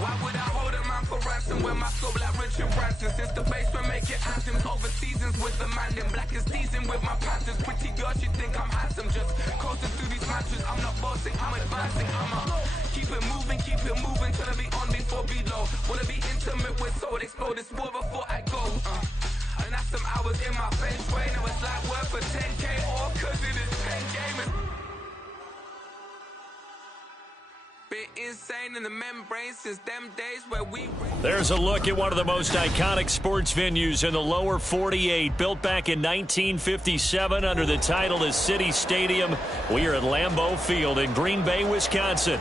Why would I hold a man for ransom when my soul like Richard Branson? Since the basement making anthems over seasons with the man in black is teasing with my Panthers. Pretty girl, she think I'm handsome, just coasting through these matches. I'm not bossing, I'm advancing. Keep it moving till I be on before below. Wanna be intimate with soul, explode this war before I go. And that's some hours in my bench way. Now it's like work for 10K all cause it is 10 gaming. Been insane in the membrane since them days where we... There's a look at one of the most iconic sports venues in the lower 48. Built back in 1957 under the title of City Stadium. We are at Lambeau Field in Green Bay, Wisconsin.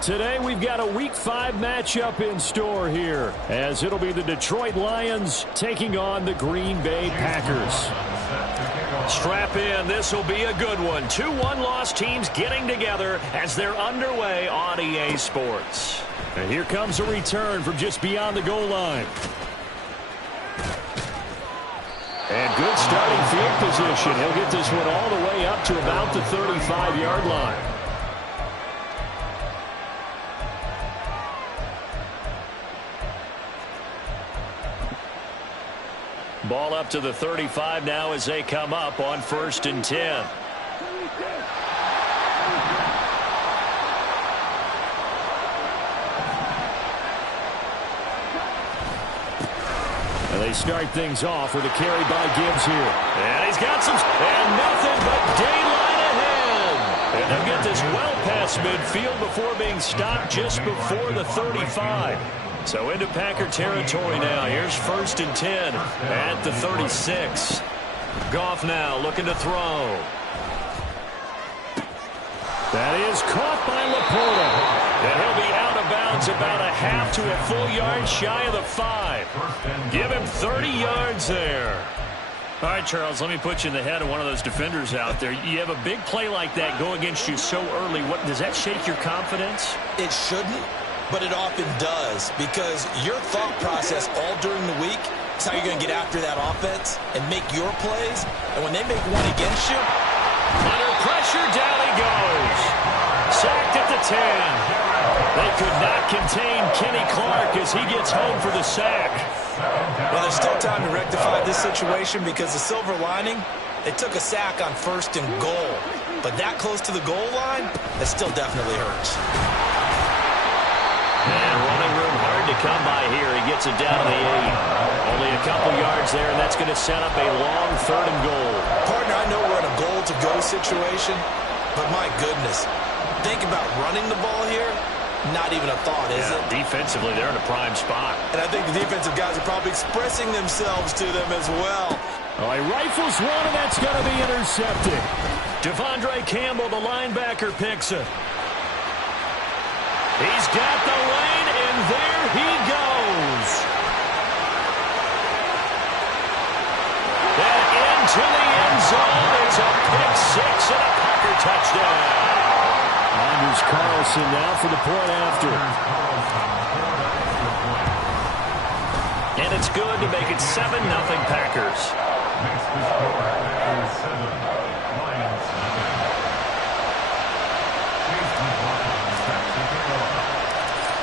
Today we've got a Week 5 matchup in store here, as it'll be the Detroit Lions taking on the Green Bay Packers. Strap in, this will be a good one. 2 one-loss teams getting together as they're underway on EA Sports. And here comes a return from just beyond the goal line. And good starting field position. He'll get this one all the way up to about the 35-yard line. Ball up to the 35 now as they come up on 1st and 10. And they start things off with a carry by Gibbs here. And he's got some, and nothing but daylight ahead. And they'll get this well past midfield before being stopped just before the 35. So into Packer territory now. Here's 1st and 10 at the 36. Goff now looking to throw. That is caught by Laporta. And he'll be out of bounds about a half to a full yard shy of the 5. Give him 30 yards there. All right, Charles, let me put you in the head of one of those defenders out there. You have a big play like that go against you so early. What, does that shake your confidence? It shouldn't. But it often does, because your thought process all during the week is how you're going to get after that offense and make your plays. And when they make one against you, under pressure, down he goes. Sacked at the 10. They could not contain Kenny Clark as he gets home for the sack. Well, there's still time to rectify this situation because the silver lining, they took a sack on 1st and goal. But that close to the goal line, that still definitely hurts. And running room hard to come by here. He gets it down to the 8. Only a couple yards there, and that's going to set up a long 3rd and goal. Partner, I know we're in a goal-to-go situation, but my goodness, think about running the ball here. Not even a thought, is it? Defensively, they're in a prime spot. And I think the defensive guys are probably expressing themselves to them as well. Oh, he rifles one, and that's going to be intercepted. Devondre Campbell, the linebacker, picks it. He's got the lane, and there he goes. And into the end zone. It's a pick 6 and a Packer touchdown. Anders Carlson now for the point after. And it's good to make it 7-0 Packers.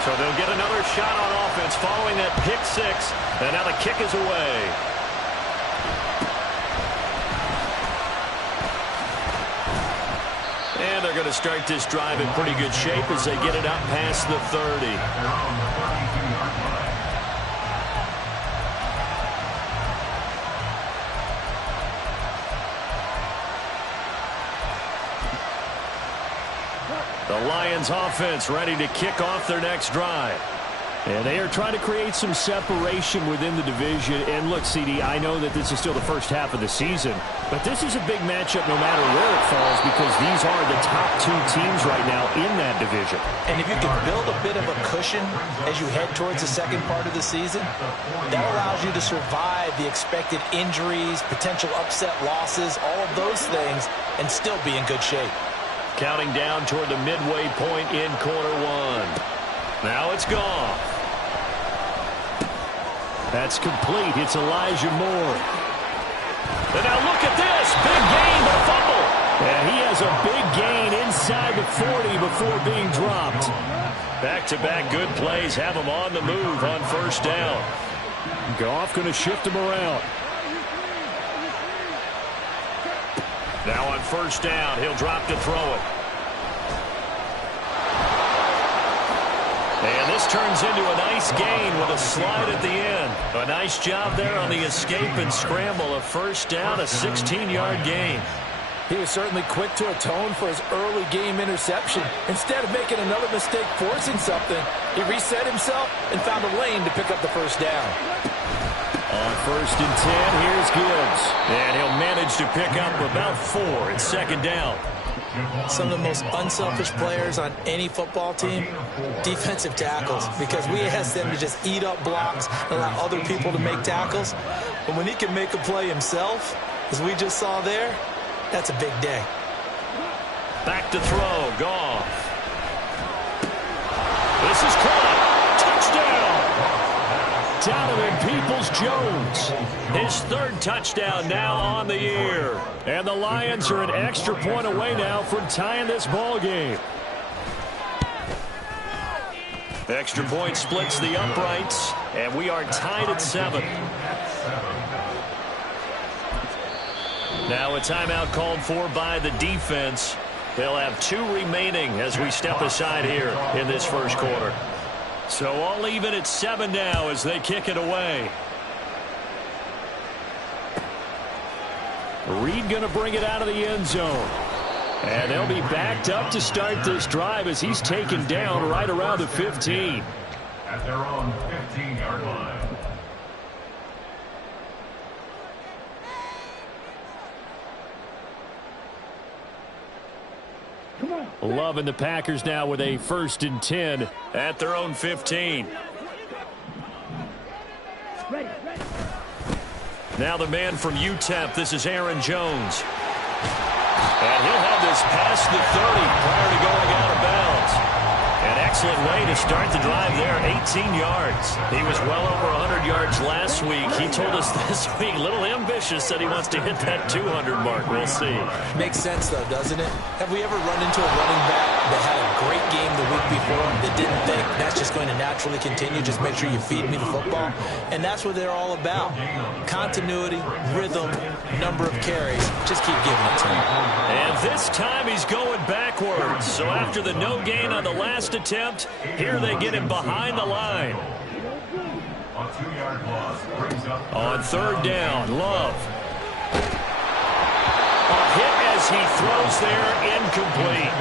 So they'll get another shot on offense following that pick 6. And now the kick is away. And they're going to start this drive in pretty good shape as they get it up past the 30. The Lions offense ready to kick off their next drive. And they are trying to create some separation within the division. And look, CD, I know that this is still the first half of the season, but this is a big matchup no matter where it falls because these are the top 2 teams right now in that division. And if you can build a bit of a cushion as you head towards the second part of the season, that allows you to survive the expected injuries, potential upset losses, all of those things, and still be in good shape. Counting down toward the midway point in quarter 1. Now it's gone. That's complete. It's Elijah Moore. And now look at this. Big gain, but fumble. And he has a big gain inside the 40 before being dropped. Back-to-back good plays have him on the move on first down. Goff going to shift him around. Now on first down, he'll drop to throw it. And this turns into a nice gain with a slide at the end. A nice job there on the escape and scramble. A first down, a 16-yard gain. He was certainly quick to atone for his early game interception. Instead of making another mistake forcing something, he reset himself and found a lane to pick up the first down. On first and 10, here's Gibbs. And he'll manage to pick up about 4 at second down. Some of the most unselfish players on any football team, defensive tackles, because we ask them to just eat up blocks and allow other people to make tackles. But when he can make a play himself, as we just saw there, that's a big day. Back to throw, Goff. This is caught. Touchdown. Donovan Peoples-Jones. His third touchdown now on the year. And the Lions are an extra point away now from tying this ball game. The extra point splits the uprights, and we are tied at 7. Now a timeout called for by the defense. They'll have 2 remaining as we step aside here in this first quarter. So all even at 7 now as they kick it away. Reed going to bring it out of the end zone. And they'll be backed up to start this drive as he's taken down right around the 15. At their own 15-yard line. Loving the Packers now with a first and 10 at their own 15. Now the man from UTEP, this is Aaron Jones. And he'll have this past the 30 prior to going out of bounds. An excellent way to start the drive there, 18 yards. He was well over 100 yards last week. He told us this week, a little ambitious, that he wants to hit that 200 mark. We'll see. Makes sense, though, doesn't it? Have we ever run into a running back that had a great game the week before that didn't think that's just going to naturally continue? Just make sure you feed me the football. And that's what they're all about. Continuity, rhythm, number of carries. Just keep giving it to him. And this time he's going backwards. So after the no gain on the last attempt, here they get him behind the line. On third down, Love. A hit as he throws there, incomplete.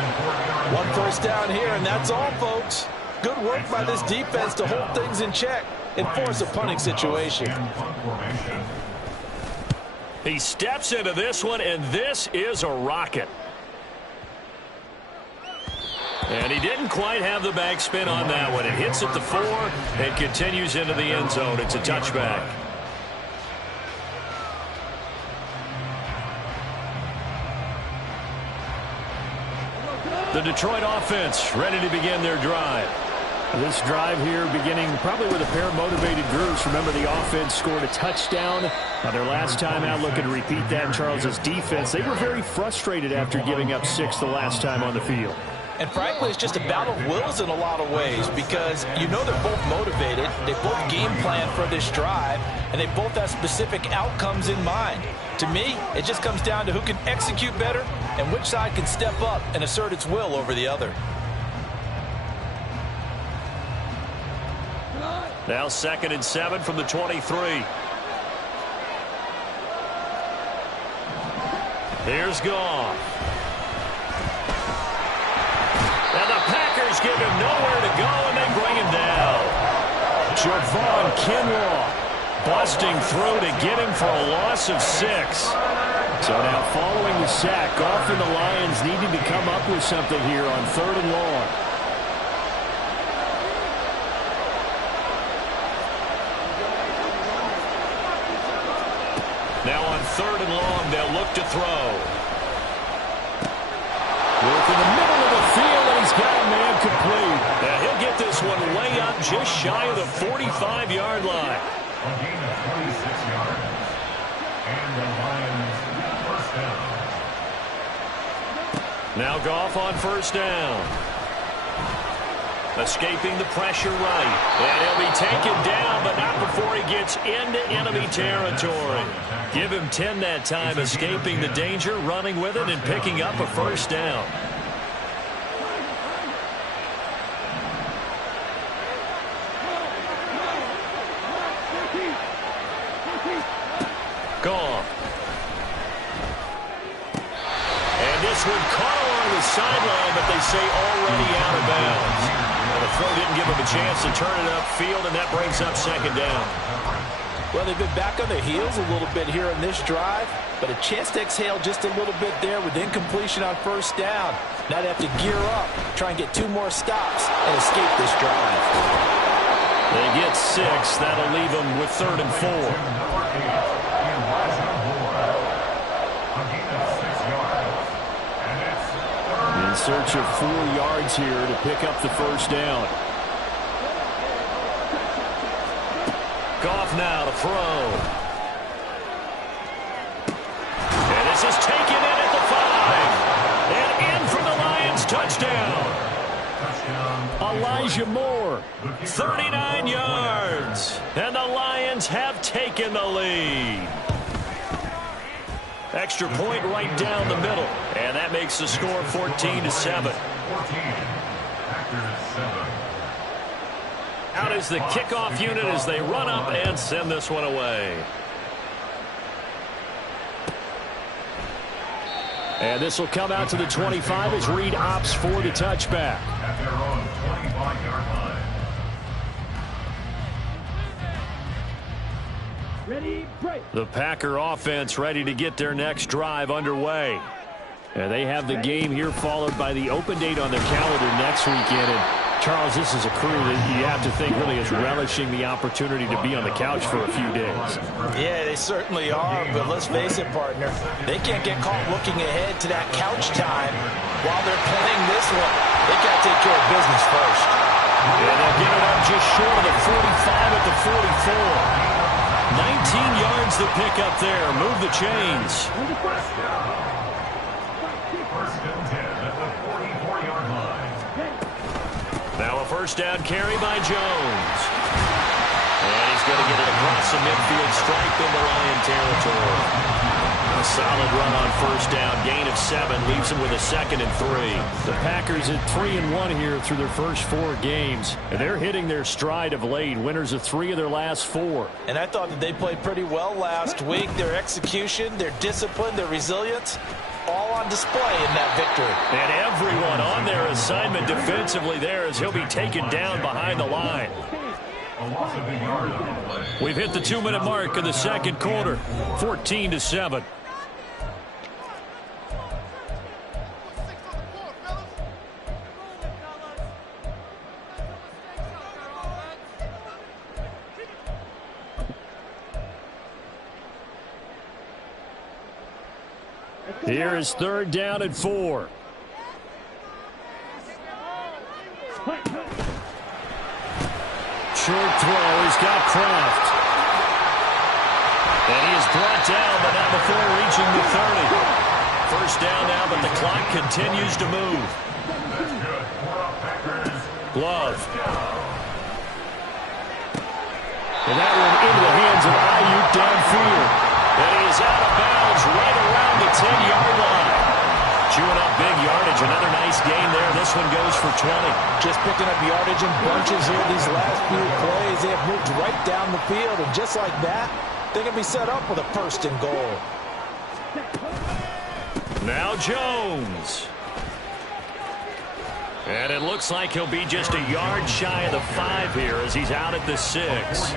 1 first down here, and that's all, folks. Good work by this defense to hold things in check and force a punting situation. He steps into this one, and this is a rocket. And he didn't quite have the backspin on that one. It hits at the 4 and continues into the end zone. It's a touchback. The Detroit offense ready to begin their drive. This drive here beginning probably with a pair of motivated groups. Remember, the offense scored a touchdown their last time out. Looking to repeat that in Charles's defense. They were very frustrated after giving up 6 the last time on the field. And frankly, it's just a battle of wills in a lot of ways because you know they're both motivated. They both game plan for this drive, and they both have specific outcomes in mind. To me, it just comes down to who can execute better and which side can step up and assert its will over the other. Now 2nd and 7 from the 23. Here's Goff. And the Packers give him nowhere to go, and they bring him down. Javon Kinlaw busting through to get him for a loss of 6. So now following the sack, Goff and the Lions needing to come up with something here on 3rd and long. Now on 3rd and long, they'll look to throw. Work in the middle of the field, and he's got a man complete. Now he'll get this one way up just shy of the 45-yard line. A gain of 26 yards. And the Lions first down. Now Goff on first down. Escaping the pressure right. And he'll be taken down, but not before he gets into enemy territory. Give him 10 that time, escaping the danger, running with it, and picking up a first down. Goff. And this one caught along the sideline, but they say already out of bounds. And the throw didn't give him a chance to turn it upfield, and that brings up second down. Well, they've been back on their heels a little bit here in this drive, but a chance to exhale just a little bit there with incompletion on first down. Now they have to gear up, try and get 2 more stops, and escape this drive. They get 6. That'll leave them with 3rd and 4. In search of 4 yards here to pick up the first down. Goff now to throw. And this is taken in at the 5. And in for the Lions. Touchdown. Elijah Moore, 39 yards. And the Lions have taken the lead. Extra point right down the middle. And that makes the score 14-7. Out is the kickoff unit as they run up and send this one away. And this will come out to the 25 as Reed opts for the touchback. At their own 25-yard line. Ready, break. The Packer offense ready to get their next drive underway. And they have the game here followed by the open date on their calendar next weekend. And Charles, this is a crew that you have to think really is relishing the opportunity to be on the couch for a few days. Yeah, they certainly are, but let's face it, partner. They can't get caught looking ahead to that couch time while they're playing this one. They got to take care of business first. And they'll get it up just short of the 45 at the 44. 19 yards to pick up there. Move the chains. First and 10 at the 44-yard line. Now a first down carry by Jones. And he's going to get it across the midfield stripe into Lion territory. A solid run on first down. Gain of 7 leaves him with a 2nd and 3. The Packers at 3-1 here through their first 4 games. And they're hitting their stride of late. Winners of 3 of their last 4. And I thought that they played pretty well last week. Their execution, their discipline, their resilience, all on display in that victory. And everyone on their assignment defensively there as he'll be taken down behind the line. We've hit the 2-minute mark of the second quarter. 14-7. Here is 3rd down and 4. Short throw. He's got Kraft. And he is brought down, but not before reaching the 30. First down now, but the clock continues to move. Glove. And that one into the hands of Ayuk downfield. And he is out of bounds right around the 10-yard line. Chewing up big yardage. Another nice gain there. This one goes for 20. Just picking up yardage in bunches here these last few plays. They have moved right down the field. And just like that, they can be set up with a 1st and goal. Now Jones. And it looks like he'll be just a yard shy of the 5 here as he's out at the 6.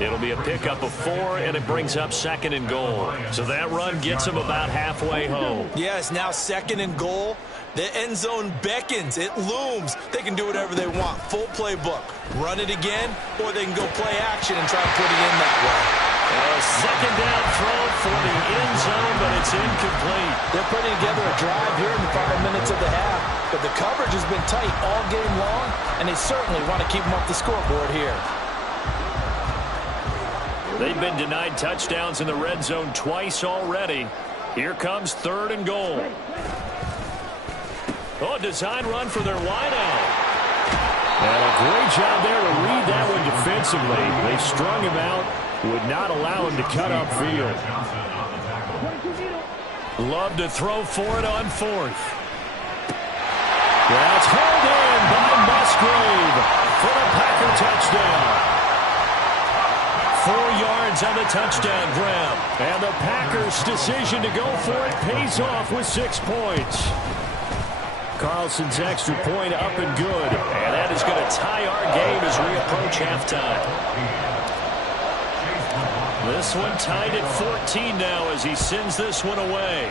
It'll be a pickup of 4, and it brings up 2nd and goal. So that run gets him about halfway home. Yeah, it's now 2nd and goal. The end zone beckons. It looms. They can do whatever they want. Full playbook. Run it again, or they can go play action and try to put it in that way. A 2nd down throw for the end zone, but it's incomplete. They're putting together a drive here in the final minutes of the half, but the coverage has been tight all game long, and they certainly want to keep them off the scoreboard here. They've been denied touchdowns in the red zone twice already. Here comes 3rd and goal. Oh, design run for their wideout. And a great job there to read that one defensively. They strung him out, would not allow him to cut upfield. Love to throw for it on fourth. That's held in by Musgrave for the Packer touchdown. 4 yards on the touchdown grab. And the Packers' decision to go for it pays off with 6 points. Carlson's extra point up and good. And that is going to tie our game as we approach halftime. This one tied at 14 now as he sends this one away.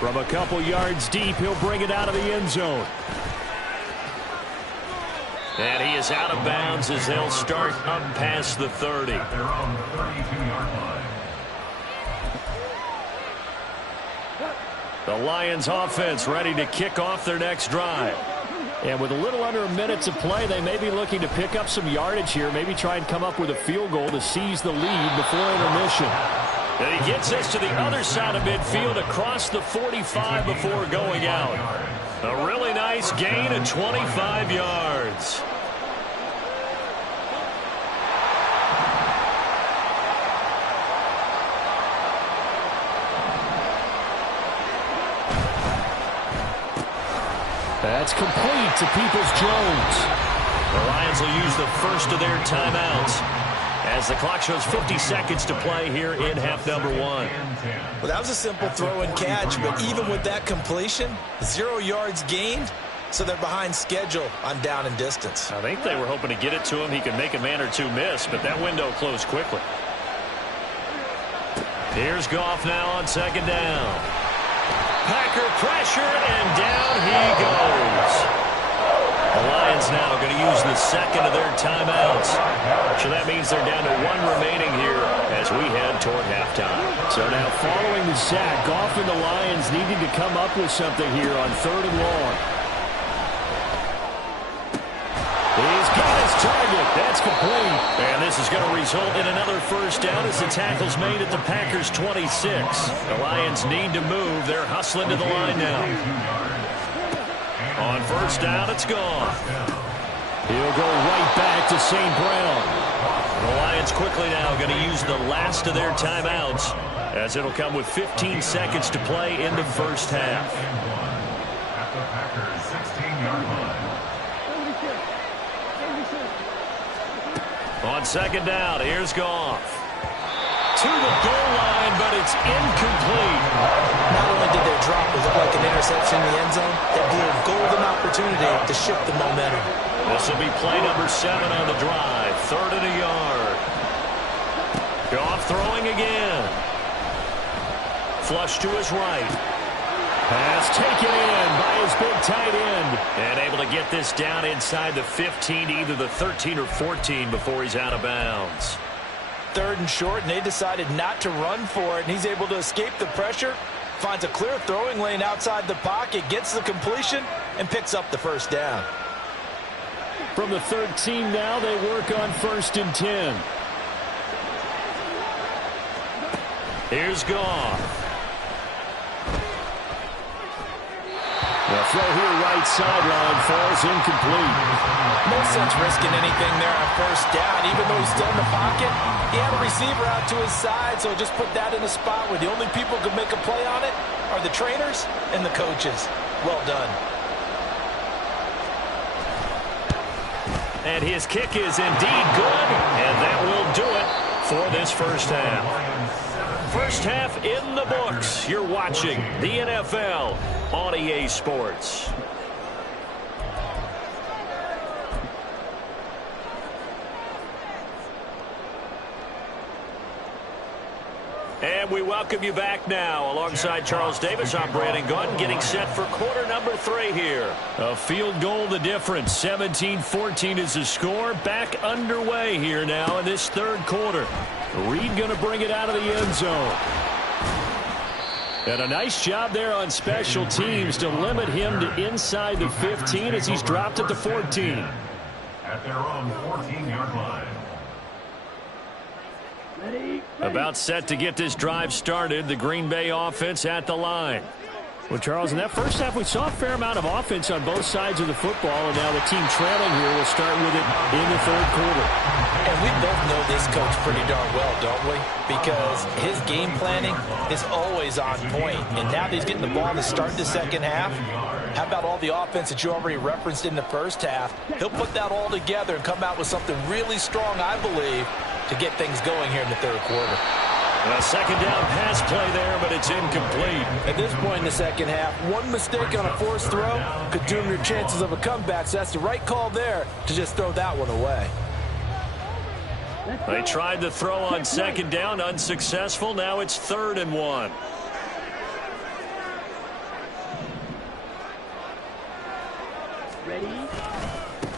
From a couple yards deep, he'll bring it out of the end zone. And he is out of bounds as they'll start up past the 30. At their own 32-yard line. The Lions offense ready to kick off their next drive. And with a little under a minute to play, they may be looking to pick up some yardage here, maybe try and come up with a field goal to seize the lead before intermission. And he gets us to the other side of midfield across the 45 before going out. A really nice gain of 25 yards. That's complete to Peoples-Jones. The Lions will use the first of their timeouts as the clock shows 50 seconds to play here in half number 1. Well, that was a simple throw and catch, but even with that completion, 0 yards gained, so they're behind schedule on down and distance. I think they were hoping to get it to him. He could make a man or two miss, but that window closed quickly. Here's Goff now on second down. Packer pressure, and down he goes. The Lions now going to use the second of their timeouts. So that means they're down to 1 remaining here as we head toward halftime. So now following the sack, Goff and the Lions needing to come up with something here on 3rd and long. He's got his target. That's complete. And this is going to result in another first down as the tackle's made at the Packers' 26. The Lions need to move. They're hustling to the line now. On first down, it's gone. He'll go right back to St. Brown. The Lions quickly now going to use the last of their timeouts as it'll come with 15 seconds to play in the first half. At the Packers' 16-yard line. On second down, here's Goff. To the goal line, but it's incomplete. Not only did their drop look like an interception in the end zone, it blew a golden opportunity to shift the momentum. This will be play number 7 on the drive. 3rd and a yard. Goff throwing again. Flush to his right. Pass taken in by his big tight end. And able to get this down inside the 15, either the 13 or 14 before he's out of bounds. 3rd and short, and they decided not to run for it, and he's able to escape the pressure, finds a clear throwing lane outside the pocket, gets the completion, and picks up the first down. From the 13 now, they work on 1st and 10. Here's Goff. The throw here right sideline falls incomplete. No sense risking anything there on first down. Even though he's still in the pocket, he had a receiver out to his side, so just put that in a spot where the only people who can make a play on it are the trainers and the coaches. Well done. And his kick is indeed good, and that will do it for this first half. First half in the books. You're watching the NFL on EA Sports. And we welcome you back now. Alongside Charles Davis, I'm Brandon Gaudin, getting set for quarter number 3 here. A field goal the difference. 17-14 is the score. Back underway here now in this 3rd quarter. Reed going to bring it out of the end zone. And a nice job there on special teams to limit him to inside the 15 as he's dropped at the 14. At their own 14-yard line. About set to get this drive started. The Green Bay offense at the line. Well, Charles, in that first half, we saw a fair amount of offense on both sides of the football, and now the team trailing here will start with it in the third quarter. And we both know this coach pretty darn well, don't we? Because his game planning is always on point. And now that he's getting the ball to start the second half, how about all the offense that you already referenced in the first half? He'll put that all together and come out with something really strong, I believe, to get things going here in the third quarter. A second down pass play there, but it's incomplete. At this point in the second half, one mistake on a forced throw could doom your chances of a comeback, so that's the right call there to just throw that one away. They tried the throw on second down, unsuccessful. Now it's 3rd and 1.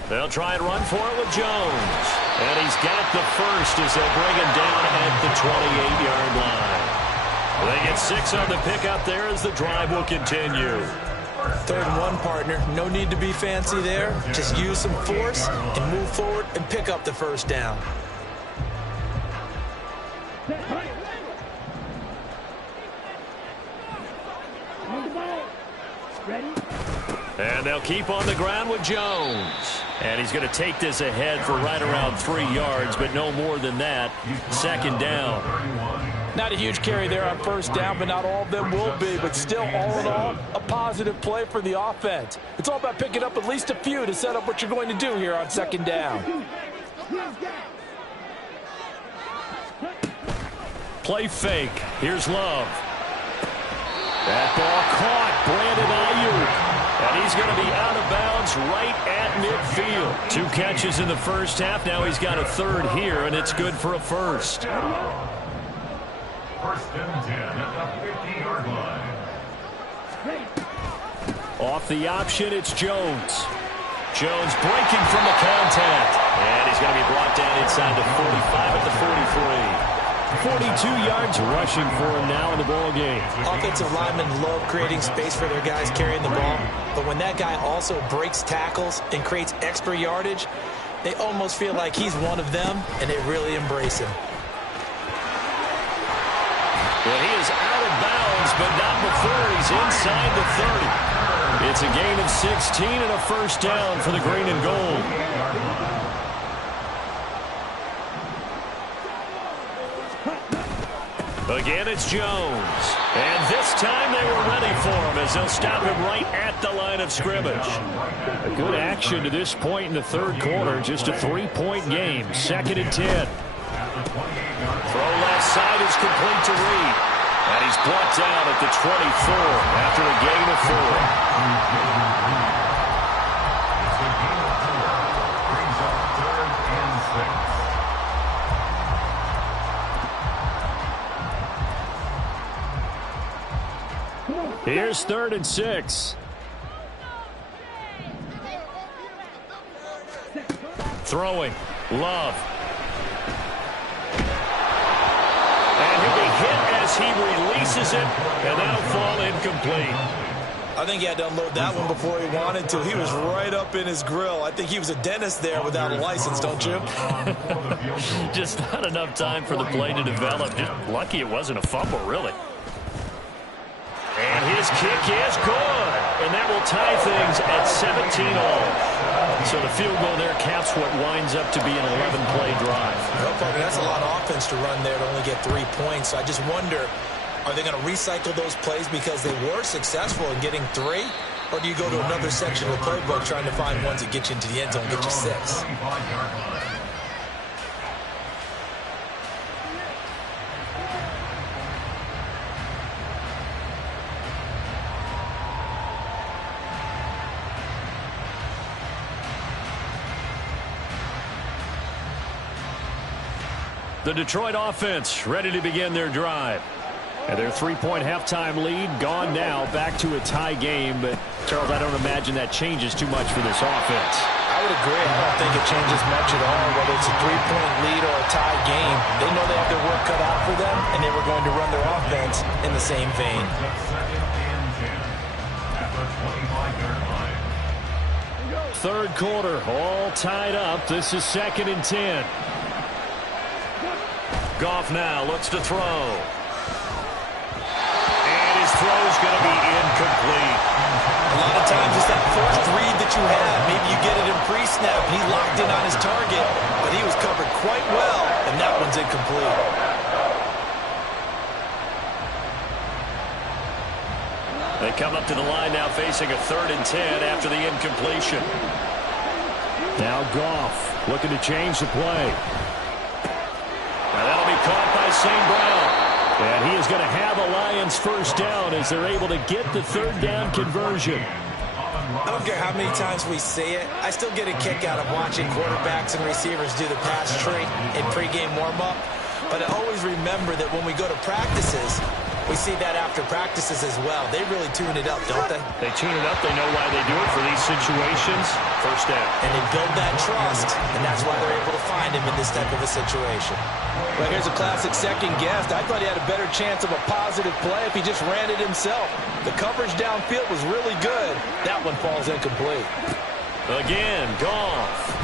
They'll try and run for it with Jones. And he's got the first as they'll bring him down at the 28-yard line. They get 6 on the pickup there as the drive will continue. 3rd and 1, partner. No need to be fancy there. Just use some force and move forward and pick up the first down. And they'll keep on the ground with Jones. And he's going to take this ahead for right around 3 yards, but no more than that. 2nd down. Not a huge carry there on first down, but not all of them will be. But still, all in all, a positive play for the offense. It's all about picking up at least a few to set up what you're going to do here on 2nd down. Play fake. Here's Love. That ball caught. Brandon Ayuk. And he's going to be out of bounds right at midfield. 2 catches in the first half. Now he's got a 3rd here, and it's good for a first. 1st and 10 at the 50-yard line. Off the option, it's Jones. Jones breaking from the contact. And he's going to be brought down inside the 45 at the 43. 42 yards rushing for him now in the ball game. Offensive linemen love creating space for their guys carrying the ball, but when that guy also breaks tackles and creates extra yardage, they almost feel like he's one of them, and they really embrace him. Well, he is out of bounds, but not before he's inside the 30. It's a gain of 16 and a first down for the green and gold. Again, it's Jones. And this time they were ready for him as they'll stop him right at the line of scrimmage. A good action to this point in the third quarter. Just a 3-point game. 2nd and 10. Throw left side is complete to Reed. And he's brought down at the 24 after a gain of 4. Here's 3rd and 6. Throwing. Love. And he'll be hit as he releases it, and that'll fall incomplete. I think he had to unload that one before he wanted to. He was right up in his grill. I think he was a dentist there without a license, don't you? Just not enough time for the play to develop. Just lucky it wasn't a fumble, really. And his kick is good. And that will tie things at 17 all. So the field goal there caps what winds up to be an 11-play drive. Well, that's a lot of offense to run there to only get 3 points. So I just wonder, are they going to recycle those plays because they were successful in getting 3? Or do you go to another section of the playbook trying to find ones that get you into the end zone and get you 6? The Detroit offense ready to begin their drive. And their 3-point halftime lead gone now, back to a tie game. But, Charles, I don't imagine that changes too much for this offense. I would agree. I don't think it changes much at all, whether it's a 3-point lead or a tie game. They know they have their work cut out for them, and they were going to run their offense in the same vein. Third quarter, all tied up. This is 2nd and 10. Goff now looks to throw. And his throw is going to be incomplete. A lot of times it's that first read that you have. Maybe you get it in pre-snap, and he locked in on his target, but he was covered quite well, and that one's incomplete. They come up to the line now facing a 3rd and 10 after the incompletion. Now Goff looking to change the play. Now that'll be caught by St. Brown. And he is going to have a Lions first down as they're able to get the 3rd down conversion. I don't care how many times we see it. I still get a kick out of watching quarterbacks and receivers do the pass tree in pregame warm-up. But I always remember that when we go to practices, we see that after practices as well. They really tune it up, don't they? They tune it up. They know why they do it for these situations. First down. And they build that trust, and that's why they're able to find him in this type of a situation. Well, here's a classic second guess. I thought he had a better chance of a positive play if he just ran it himself. The coverage downfield was really good. That one falls incomplete. Again, Goff.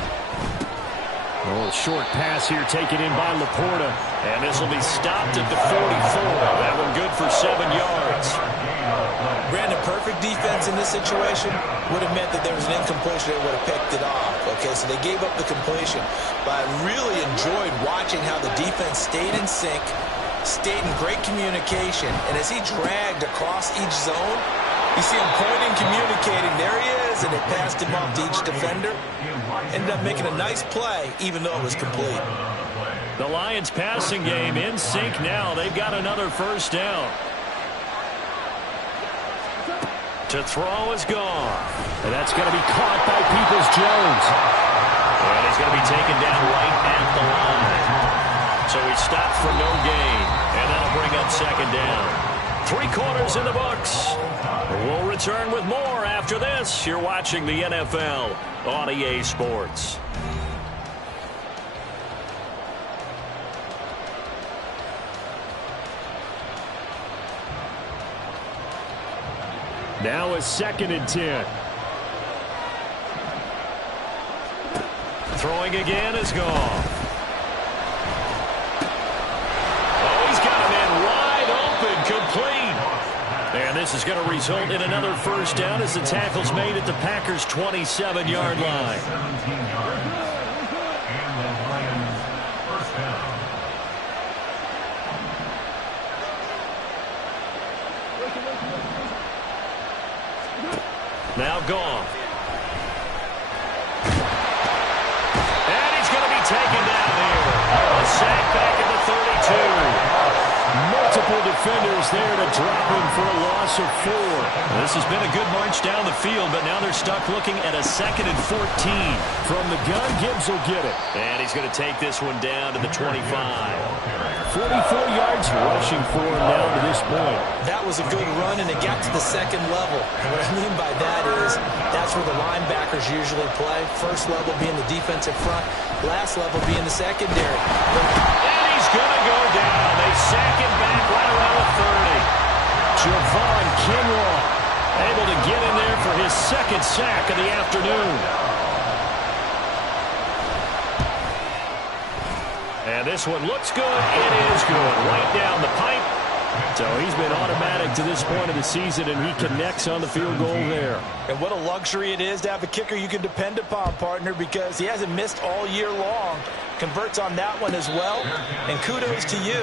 Oh, short pass here taken in by Laporta. And this will be stopped at the 44. That one good for 7 yards. Brandon, perfect defense in this situation would have meant that there was an incompletion. They would have picked it off. Okay, so they gave up the completion. But I really enjoyed watching how the defense stayed in sync, stayed in great communication. And as he dragged across each zone, you see him pointing, communicating. There he is, and it passed him off to each defender. Ended up making a nice play, even though it was complete. The Lions passing game in sync now. They've got another first down. To throw is gone. And that's going to be caught by Peoples-Jones. And he's going to be taken down right at the line. So he stopped for no gain. And that'll bring up 2nd down. 3 quarters in the books. We'll return with more after this. You're watching the NFL on EA Sports. Now a 2nd and 10. Throwing again is gone. Oh, he's got him in wide open, complete. And this is going to result in another first down as the tackle's made at the Packers' 27-yard line. 17 yards. And the Lions first down. Now gone. And he's going to be taken down here. A sack back at the 32. Multiple defenders there to drop him for a loss of 4. This has been a good march down the field, but now they're stuck looking at a 2nd and 14. From the gun, Gibbs will get it. And he's going to take this one down to the 25. 44 yards rushing for him now to this point. That was a good run, and it got to the 2nd level. And what I mean by that is that's where the linebackers usually play. First level being the defensive front, last level being the secondary. And he's going to go down. They sack him back right around the 30. Javon Kinlaw able to get in there for his 2nd sack of the afternoon. And this one looks good. It is good. Right down the pipe. So he's been automatic to this point of the season, and he connects on the field goal there. And what a luxury it is to have a kicker you can depend upon, partner, because he hasn't missed all year long. Converts on that one as well. And kudos to you.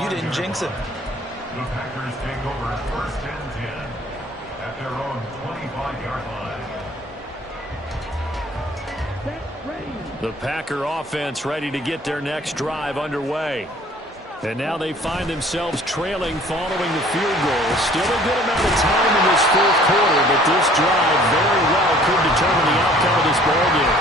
You didn't jinx him. The Packers take over 1st and 10 at their own 25-yard line. The Packer offense ready to get their next drive underway. And now they find themselves trailing following the field goal. Still a good amount of time in this 4th quarter, but this drive very well could determine the outcome of this ballgame.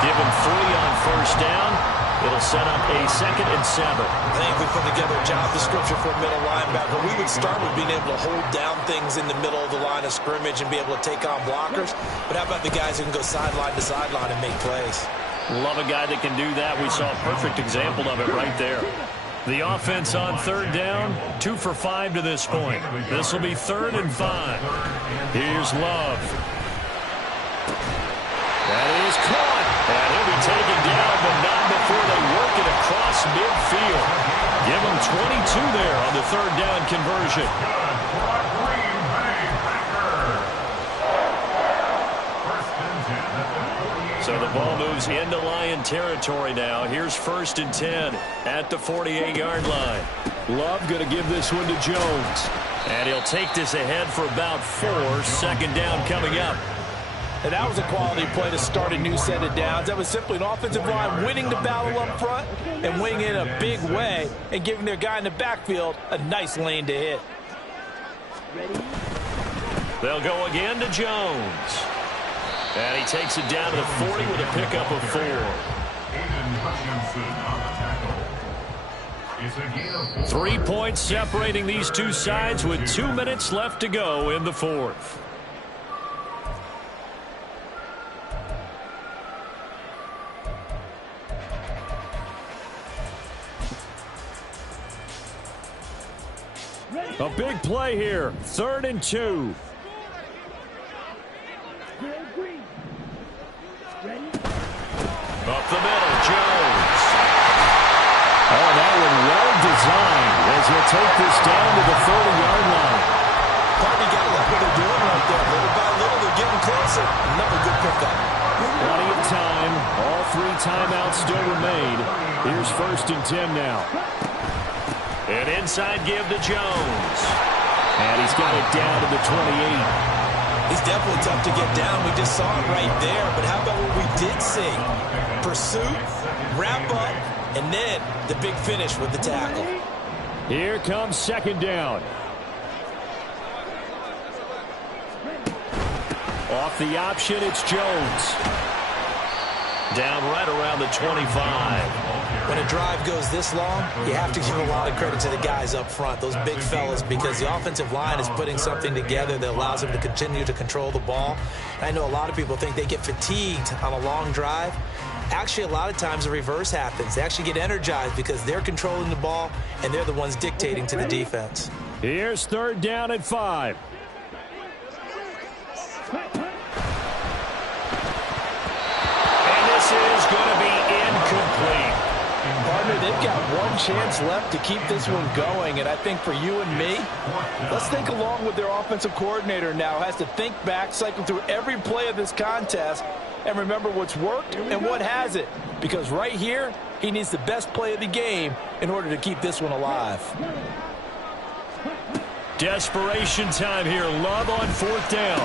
Give him 3 on first down. It'll set up a 2nd and 7. I think we put together a job description for a middle linebacker. We would start with being able to hold down things in the middle of the line of scrimmage and be able to take on blockers. But how about the guys who can go sideline to sideline and make plays? Love a guy that can do that. We saw a perfect example of it right there. The offense on 3rd down, 2 for 5 to this point. This will be 3rd and 5. Here's Love. That is caught. And he'll be taken down, but not before they work it across midfield. Give him 22 there on the 3rd down conversion. Green Bay Packers. First and 10 at the 48. So the ball moves into Lion territory now. Here's 1st and 10 at the 48-yard line. Love going to give this one to Jones. And he'll take this ahead for about 4. 2nd down coming up. And that was a quality play to start a new set of downs. That was simply an offensive line winning the battle up front and winning it in a big way and giving their guy in the backfield a nice lane to hit. They'll go again to Jones. And he takes it down to the 40 with a pickup of 4. Aiden Hutchinson on the tackle. It's a gain of 4. 3 points separating these two sides with 2 minutes left to go in the 4th. A big play here. 3rd and 2. Up the middle, Jones. Oh, that one well designed as he'll take this down to the 30-yard line. Partly got to like what they're doing right there. Little by little, they're getting closer. Another good pickup. Plenty of time. All 3 timeouts still remain. Here's 1st and 10 now. An inside give to Jones. And he's got it down to the 28. He's definitely tough to get down. We just saw it right there. But how about what we did see? Pursuit, wrap up, and then the big finish with the tackle. Here comes 2nd down. Off the option, it's Jones. Down right around the 25. When a drive goes this long, you have to give a lot of credit to the guys up front, those big fellas, because the offensive line is putting something together that allows them to continue to control the ball. And I know a lot of people think they get fatigued on a long drive. Actually, a lot of times the reverse happens. They actually get energized because they're controlling the ball, and they're the ones dictating to the defense. Here's 3rd down at 5. And this is going to be incomplete. Partner, they've got one chance left to keep this one going, and I think for you and me, let's think along with their offensive coordinator now. Has to think back, cycle through every play of this contest, and remember what's worked and what hasn't. Because right here, he needs the best play of the game in order to keep this one alive. Desperation time here. Love on 4th down.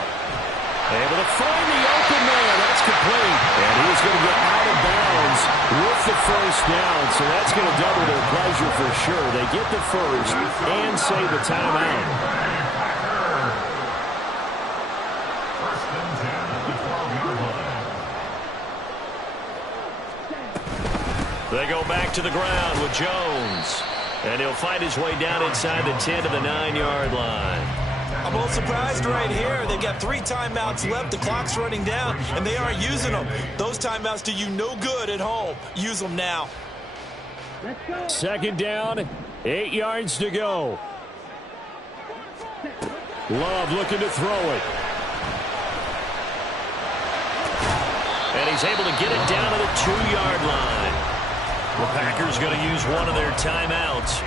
Able to find the open man. That's complete. And he's going to get out of bounds with the 1st down. So that's going to double their pleasure for sure. They get the 1st and save the timeout. First and 10 at the 12-yard line. They go back to the ground with Jones. And he'll find his way down inside the 10 to the 9-yard line. I'm a little surprised right here. They've got 3 timeouts left. The clock's running down, and they aren't using them. Those timeouts do you no good at home. Use them now. 2nd down, 8 yards to go. Love looking to throw it. And he's able to get it down to the 2-yard line. The Packers going to use one of their timeouts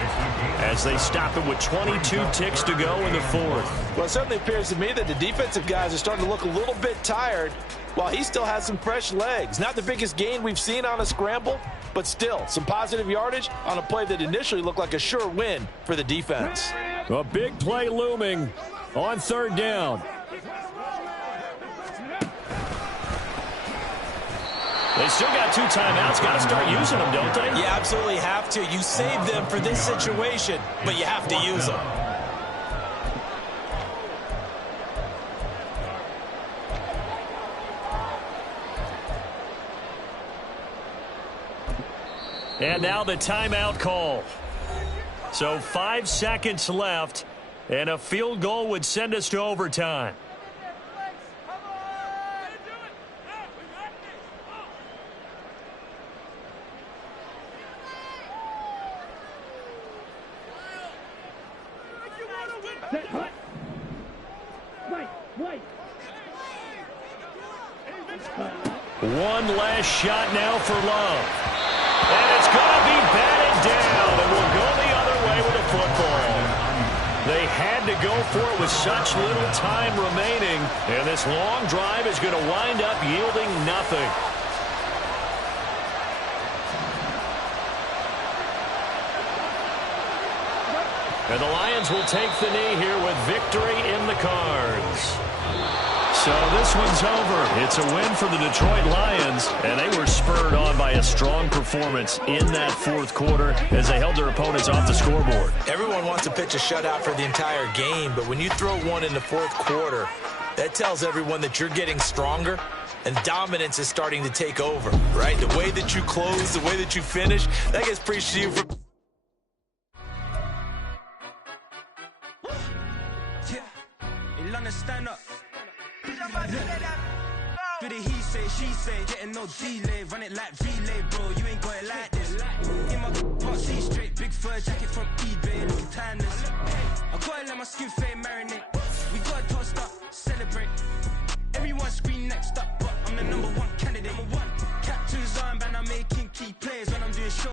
as they stop it with 22 ticks to go in the 4th. Well, it certainly appears to me that the defensive guys are starting to look a little bit tired while he still has some fresh legs. Not the biggest gain we've seen on a scramble, but still some positive yardage on a play that initially looked like a sure win for the defense. A big play looming on 3rd down. They still got 2 timeouts. Got to start using them, don't they? You absolutely have to. You save them for this situation, but you have to use them. And now the timeout call. So 5 seconds left, and a field goal would send us to overtime. One last shot now for Love. And it's going to be batted down, and we'll go the other way with the football. They had had to go for it with such little time remaining. And this long drive is going to wind up yielding nothing. And the Lions will take the knee here with victory in the cards. So this one's over. It's a win for the Detroit Lions, and they were spurred on by a strong performance in that fourth quarter as they held their opponents off the scoreboard. Everyone wants to pitch a shutout for the entire game, but when you throw one in the fourth quarter, that tells everyone that you're getting stronger and dominance is starting to take over, right? The way that you close, the way that you finish, that gets preached to you from... Stand up. Do the he say, she say, getting no delay, run it like relay, bro. You ain't got it like this. In my can't see straight, big fur jacket from eBay, looking timeless. I gotta let my skin fade marinate. We gotta toast up, celebrate. Everyone scream next up, but I'm the #1 candidate. Captain's armband, I'm making key plays when I'm doing show.